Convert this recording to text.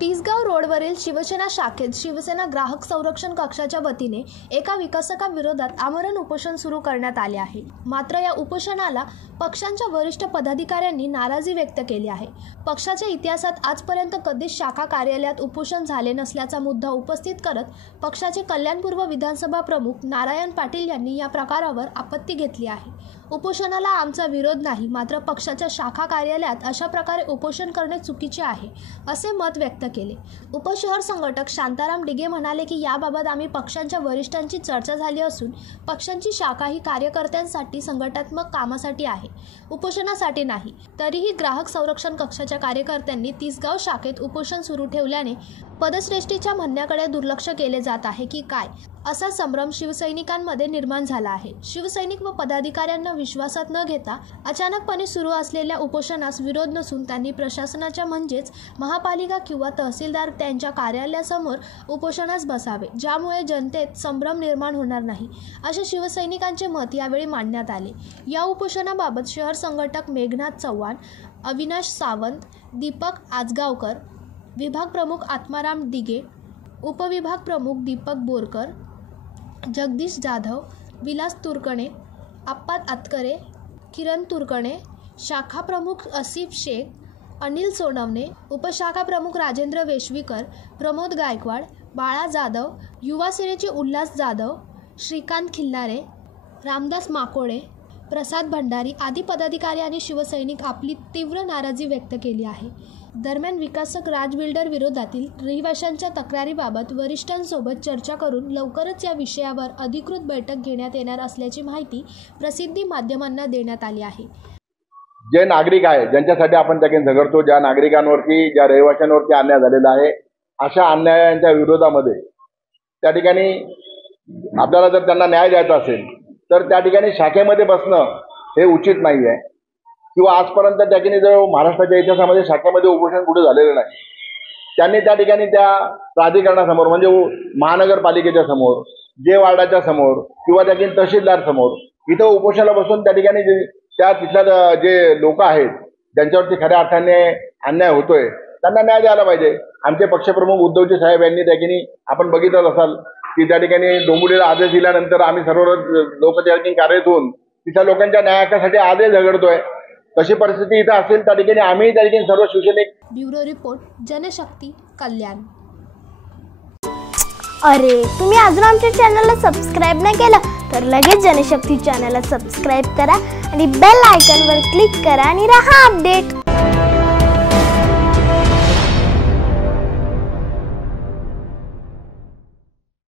तिसगाव रोडवरील शिवसेना शाखेत शिवसेना ग्राहक संरक्षण कक्षाच्या वतीने एका विकासकाविरोधात आमरण उपोषण सुरू करण्यात आले आहे। मात्र या उपोषणाला पक्षांच्या वरिष्ठ पदाधिकाऱ्यांनी नाराजी व्यक्त केली आहे। पक्षाच्या इतिहासात आजपर्यंत कधीच शाखा कार्यालयात उपोषण झाले नसल्याचा मुद्दा उपस्थित करत पक्षाचे कल्याणपूर्व विधानसभा प्रमुख नारायण पाटील यांनी या प्रकारावर आपत्ती घेतली आहे। उपोषणाला आमचा विरोध नाही, मात्र पक्षाच्या शाखा कार्यालयात अशा प्रकारे उपोषण करणे चुकीचे आहे असे मत व्यक्त केले। उपशहर संघटक शांताराम डिगे म्हणाले की याबाबत आम्ही पक्षांच्या वरिष्ठांची चर्चा झाली असून पक्षांची शाखा ही कार्यकर्त्यांसाठी संघटनात्मक कामासाठी आहे, उपोषणासाठी नाही। तरीही ग्राहक संरक्षण कक्षाच्या कार्यकर्त्यांनी तिसगाव शाखेत उपोषण सुरू ठेवल्याने पदश्रेष्ठीच्या म्हणण्याकडे दुर्लक्ष केले जात आहे की काय, असा संभ्रम शिवसैनिकांमध्ये निर्माण झाला आहे। शिवसैनिक व पदाधिकाऱ्यांना विश्वासात न घेता अचानकपणे सुरू असलेल्या उपोषणास विरोध नसून त्यांनी प्रशासनाच्या म्हणजेच महापालिका किंवा तहसीलदार त्यांच्या कार्यालयासमोर उपोषणास बसावे, ज्यामुळे जनतेत संभ्रम निर्माण होणार नाही, असे शिवसैनिकांचे मत यावेळी मांडण्यात आले। या उपोषणाबाबत शहर संघटक मेघनाथ चव्हाण, अविनाश सावंत, दीपक आजगावकर, विभाग प्रमुख आत्माराम दिगे, उपविभाग प्रमुख दीपक बोरकर, जगदीश जाधव, विलास तुरकणे, आप्पात आतकरे, किरण तुरकणे, शाखा प्रमुख असिफ शेख, अनिल सोनवणे, उपशाखा प्रमुख राजेंद्र वेशवीकर, प्रमोद गायकवाड, बाळा जाधव, युवा सेनेचे उल्हास जाधव, श्रीकांत खिल्लारे, रामदास माकोडे, प्रसाद भंडारी आदी पदाधिकारी आणि शिवसैनिक आपली तीव्र नाराजी व्यक्त केली आहे। दरम्यान विकासक राज बिल्डर विरोधातील रहिवाशांच्या तक्रारीबाबत वरिष्ठांसोबत चर्चा करून लवकरच या विषयावर अधिकृत बैठक घेण्यात येणार असल्याची माहिती प्रसिद्धी माध्यमांना देण्यात आली आहे। जे नागरिक आहे ज्यांच्यासाठी आपण त्या ठिकाणी झगडतो, ज्या नागरिकांवरती ज्या रहिवाशांवरती अन्याय झालेला आहे, अशा अन्यायांच्या विरोधामध्ये त्या ठिकाणी आपल्याला जर त्यांना न्याय द्यायचा असेल तर त्या ठिकाणी शाखेमध्ये बसणं हे उचित नाही आहे किंवा आजपर्यंत त्या ठिकाणी जर महाराष्ट्राच्या इतिहासामध्ये शाखेमध्ये उपोषण कुठे झालेलं नाही। त्यांनी त्या ठिकाणी त्या प्राधिकरणासमोर म्हणजे महानगरपालिकेच्या समोर, जे वार्डाच्या समोर किंवा त्या ठिकाणी तहसीलदार समोर इथं उपोषणाला बसून त्या ठिकाणी त्या तिथल्या जे लोक आहेत ज्यांच्यावरती खऱ्या अर्थाने अन्याय होतोय त्यांना न्याय द्यायला पाहिजे। आमचे पक्षप्रमुख उद्धवजी साहेब यांनी त्या ठिकाणी आपण बघितलं असाल की त्या ठिकाणी डोंबिवलीला आदेश दिल्यानंतर आम्ही सर्व लोक त्या ठिकाणी कार्यरत होऊन तिथल्या लोकांच्या न्यायासाठी आदेश झगडतोय। तशी परिस्थिती इथं असेल त्या ठिकाणी आम्ही त्या ठिकाणी सर्व शिवसैनिक। ब्युरो रिपोर्ट, जनशक्ती कल्याण। अरे तुम्ही अजून आमच्या चॅनलला सबस्क्राइब नाही केलं तर लगेच जनशक्ती चॅनलला सबस्क्राइब करा आणि बेल आयकॉनवर क्लिक करा आणि रहा अपडेट।